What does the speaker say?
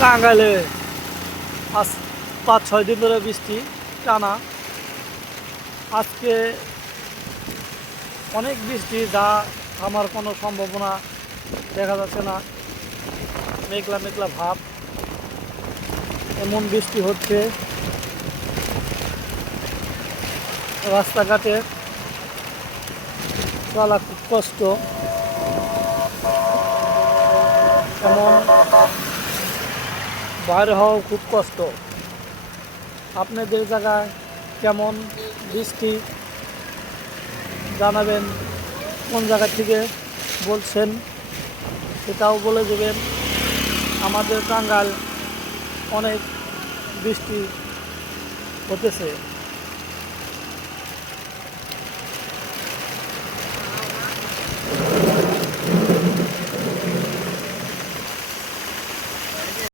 টাঙ্গাইলে আজ 5-6 দিন ধরে বৃষ্টি টানা। আজকে অনেক বৃষ্টি, যা থামার কোনো সম্ভাবনা দেখা যাচ্ছে না। মেঘলা মেঘলা ভাব, এমন বৃষ্টি হচ্ছে রাস্তাঘাটে চলা খুব কষ্ট। এমন বাইরে হওয়াও খুব কষ্ট। আপনাদের জায়গায় কেমন বৃষ্টি জানাবেন, কোন জায়গা থেকে বলছেন সেটাও বলে দেবেন। আমাদের টাঙ্গাইল অনেক বৃষ্টি হতেছে।